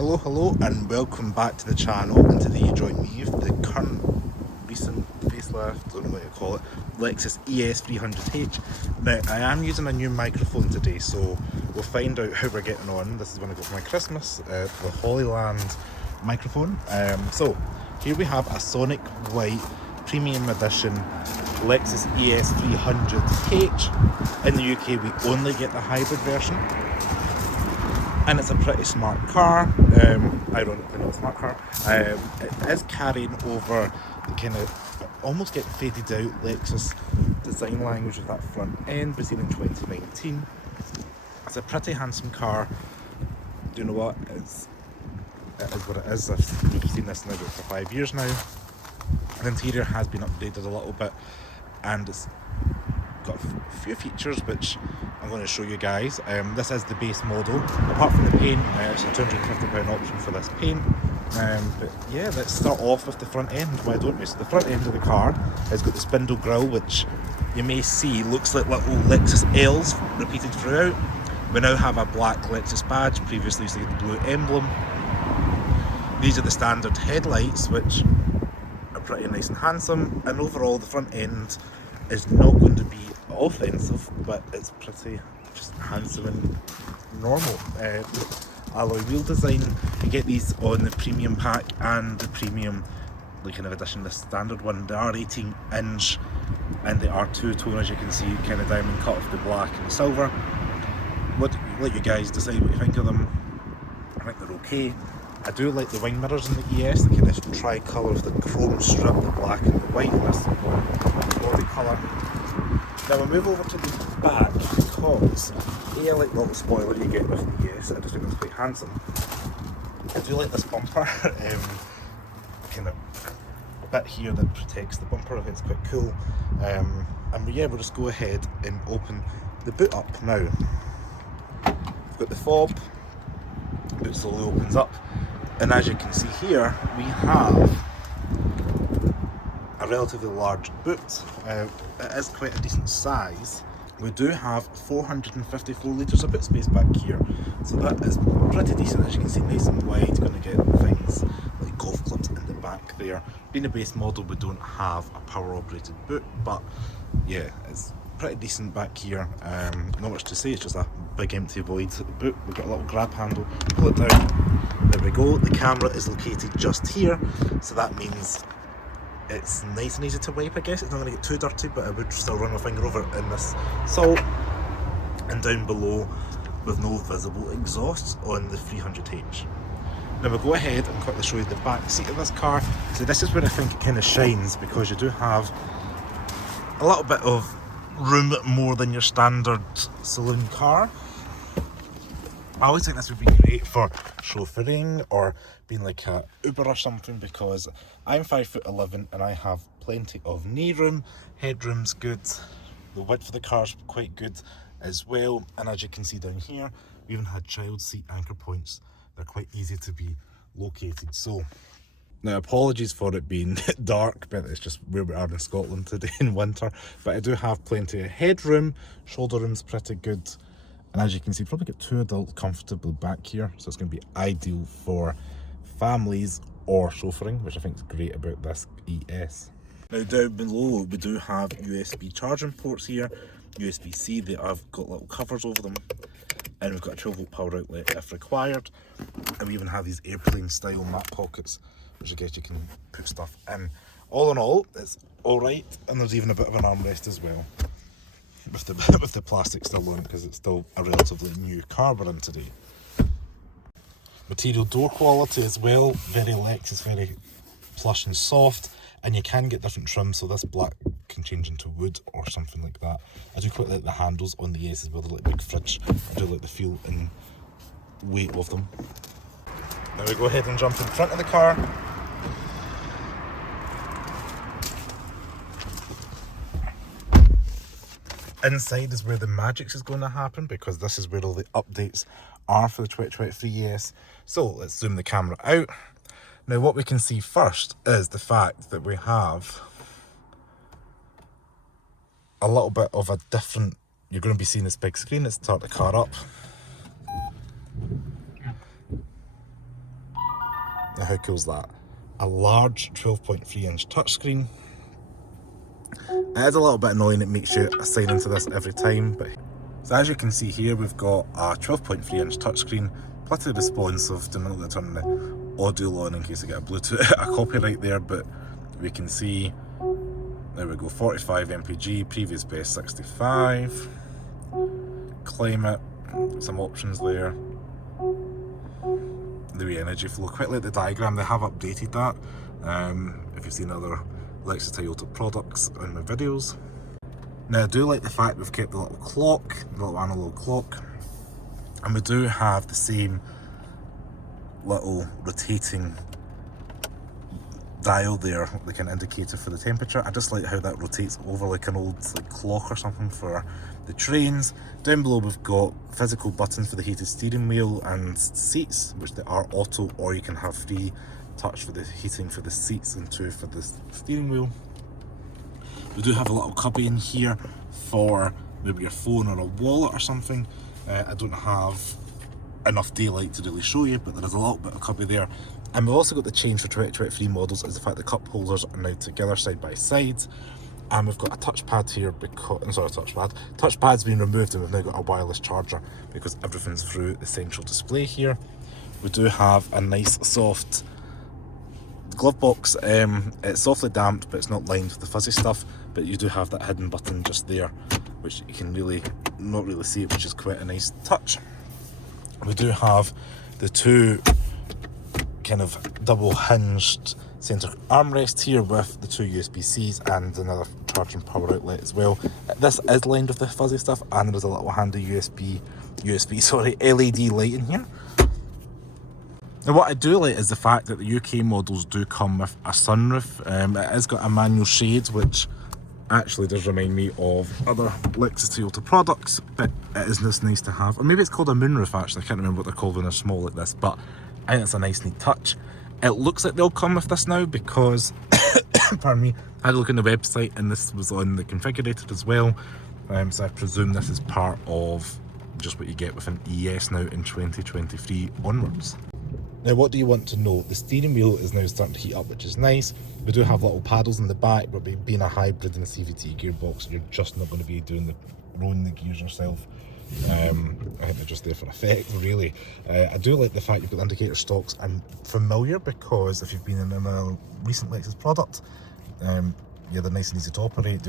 Hello and welcome back to the channel, and today you join me with the current recent facelift, don't know what you call it, Lexus ES 300H. Now I am using a new microphone today, so we'll find out how we're getting on. This is when I got for my Christmas, the Holyland microphone. So here we have a Sonic White Premium Edition Lexus ES 300H. In the UK we only get the hybrid version. And it's a pretty smart car, ironically not a smart car. It is carrying over the kind of almost get faded out Lexus design language of that front end, was seen in 2019. It's a pretty handsome car. Do you know what? It is what it is. We've seen this now for 5 years now. The interior has been updated a little bit, and it's got a few features which I'm going to show you guys. This is the base model. Apart from the paint, it's a £250 option for this paint. But yeah, let's start off with the front end. Why don't we? So the front end of the car has got the spindle grille, which you may see looks like little Lexus L's repeated throughout. We now have a black Lexus badge. Previously used to get the blue emblem. These are the standard headlights, which are pretty nice and handsome. And overall, the front end is not going to be offensive, but it's pretty just handsome and normal. Alloy wheel design, you get these on the premium pack and the premium kind of edition, the standard one. They are 18-inch and they are two-tone, as you can see, kind of diamond cut of the black and the silver. Let you guys decide what you think of them. I think they're okay. I do like the wing mirrors in the ES, the kind of tri-colour of the chrome strip, the black and the white in this body colour. Now we'll move over to the back because I like the little spoiler you get with the ES. I just think it's quite handsome. I do like this bumper, kind of a bit here that protects the bumper. I think it's quite cool. And yeah, we'll just go ahead and open the boot up now. We've got the fob, boot slowly opens up, and as you can see here, we have a relatively large boot. It is quite a decent size. We do have 454 litres of boot space back here, so that is pretty decent. As you can see, nice and wide. Going to get things like golf clubs in the back there. Being a base model, we don't have a power operated boot, but yeah, it's pretty decent back here. Not much to say, it's just a big empty void boot. We've got a little grab handle, pull it down, there we go. The camera is located just here, so that means it's nice and easy to wipe, I guess. It's not going to get too dirty, but I would still run my finger over it in this salt. And down below, with no visible exhausts on the 300H. Now we'll go ahead and quickly show you the back seat of this car. So this is where I think it kind of shines, because you do have a little bit of room more than your standard saloon car. I always think this would be great for chauffeuring or being like a Uber or something, because I'm 5'11" and I have plenty of knee room. Headroom's good. The width of the car's quite good as well. And as you can see down here, we even had child seat anchor points. They're quite easy to be located. So now, apologies for it being dark, but it's just where we are in Scotland today in winter. But I do have plenty of headroom. Shoulder room's pretty good. And as you can see, probably get two adults comfortably back here. So it's going to be ideal for families or chauffeuring, which I think is great about this ES. Now down below, we do have USB charging ports here. USB-C, they have got little covers over them. And we've got a 12-volt power outlet if required. And we even have these airplane style map pockets, which I guess you can put stuff in. All in all, it's alright. And there's even a bit of an armrest as well, with the plastic still on, because it's still a relatively new car we're in today. Material door quality as well, very Lexus, very plush and soft, and you can get different trims, so this black can change into wood or something like that. I do quite like the handles on the ES as well. They're like a big fridge. I do like the feel and weight of them. Now we go ahead and jump in front of the car. Inside is where the magic is going to happen, because this is where all the updates are for the 2023 ES. So let's zoom the camera out. Now what we can see first is the fact that we have a little bit of a different, you're going to be seeing this big screen. Let's start the car up. Now how cool is that? A large 12.3 inch touchscreen. It is a little bit annoying, it makes you assign into this every time, but so as you can see here, we've got a 12.3 inch touchscreen, pretty responsive. Don't know that turn the audio on in case I get a Bluetooth a copyright there, but we can see, there we go, 45 mpg, previous base 65, climate, some options there, the energy flow. Quite like the diagram, they have updated that. If you've seen other Lexus Toyota products in my videos. Now I do like the fact we've kept the little clock, the little analog clock, and we do have the same little rotating dial there, like an indicator for the temperature. I just like how that rotates over like an old clock or something for the trains. Down below we've got physical buttons for the heated steering wheel and seats, which they are auto, or you can have free touch for the heating for the seats and 2 for the steering wheel. We do have a little cubby in here for maybe your phone or a wallet or something. I don't have enough daylight to really show you, but there is a little bit of cubby there. And we've also got the change for 2023 models is the fact the cup holders are now together side by side. And we've got a touchpad here because, touchpad's been removed and we've now got a wireless charger because everything's through the central display here. We do have a nice soft glove box. It's softly damped, but it's not lined with the fuzzy stuff, but you do have that hidden button just there, which you can not really see it, which is quite a nice touch. We do have the 2 kind of double hinged centre armrest here with the 2 USB-Cs and another charging power outlet as well. This is lined with the fuzzy stuff, and there's a little handy LED light in here. Now what I do like is the fact that the UK models do come with a sunroof. It has got a manual shades, which actually does remind me of other Lexus Toyota products, but it is just nice to have. Or maybe it's called a moonroof actually, I can't remember what they're called when they're small like this, but I think it's a nice neat touch. It looks like they'll come with this now because, pardon me, I had a look on the website and this was on the configurator as well. So I presume this is part of just what you get with an ES now in 2023 onwards. Now what do you want to know? The steering wheel is now starting to heat up, which is nice. We do have little paddles in the back, but being a hybrid and a CVT gearbox, you're just not going to be rolling the gears yourself. I think they're just there for effect, really. I do like the fact you've got the indicator stalks. I'm familiar because if you've been in a recent Lexus product, yeah, they're nice and easy to operate.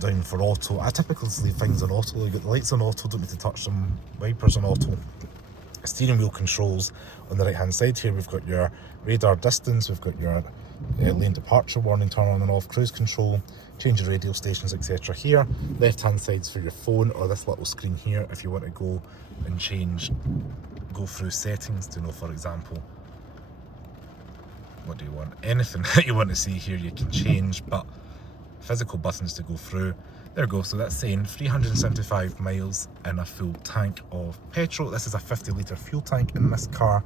Down for auto. I typically leave things on auto. You got the lights on auto, don't need to touch them. Wipers on auto. Steering wheel controls on the right hand side here. We've got your radar distance, we've got your lane departure warning, turn on and off, cruise control, change your radio stations, etc. here. Left hand side's for your phone, or this little screen here if you want to go and go through settings to know, for example, what do you want, anything that you want to see here you can change, but physical buttons to go through. There we go, so that's saying 375 miles in a full tank of petrol. This is a 50 litre fuel tank in this car.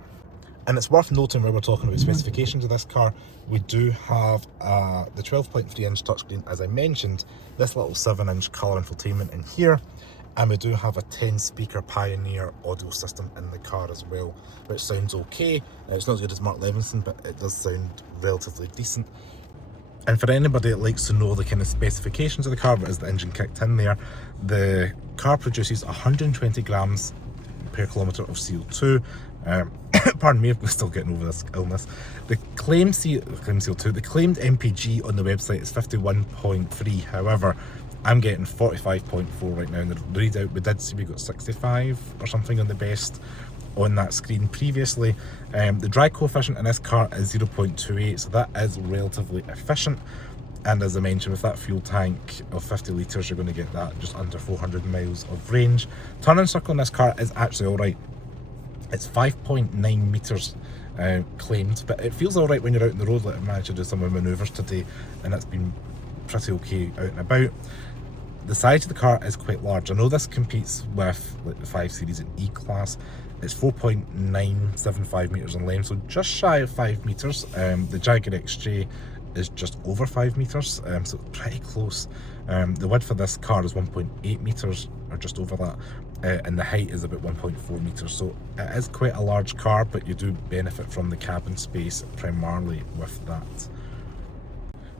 And it's worth noting while we're talking about specifications of this car, we do have the 12.3 inch touchscreen, as I mentioned, this little 7 inch colour infotainment in here, and we do have a 10 speaker Pioneer audio system in the car as well, which sounds okay. It's not as good as Mark Levinson, but it does sound relatively decent. And for anybody that likes to know the kind of specifications of the car, but as the engine kicked in there, the car produces 120 grams per kilometre of CO2. Pardon me, I'm still getting over this illness. The claimed CO2, the claimed MPG on the website is 51.3. However, I'm getting 45.4 right now. And the readout, we did see we got 65 or something on the best on that screen previously. The drag coefficient in this car is 0.28, so that is relatively efficient. And as I mentioned, with that fuel tank of 50 litres, you're going to get that just under 400 miles of range. Turn and circle in this car is actually alright. It's 5.9 metres claimed, but it feels alright when you're out on the road. Like, I managed to do some of my manoeuvres today, and it's been pretty okay out and about. The size of the car is quite large. I know this competes with like the 5 Series in E-Class. It's 4.975 metres in length, so just shy of 5 metres. The Jaguar XJ is just over 5 metres, so pretty close. The width for this car is 1.8 metres, or just over that. and the height is about 1.4 meters, so it is quite a large car, but you do benefit from the cabin space primarily with that.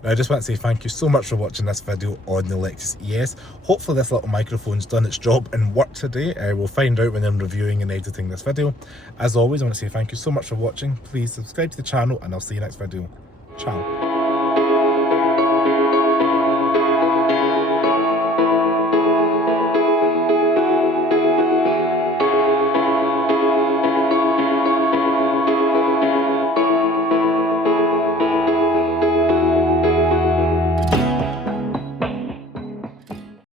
Now, I just want to say thank you so much for watching this video on the Lexus ES. Hopefully this little microphone's done its job and worked today. We'll find out when I'm reviewing and editing this video. As always, I want to say thank you so much for watching. Please subscribe to the channel and I'll see you next video. Ciao.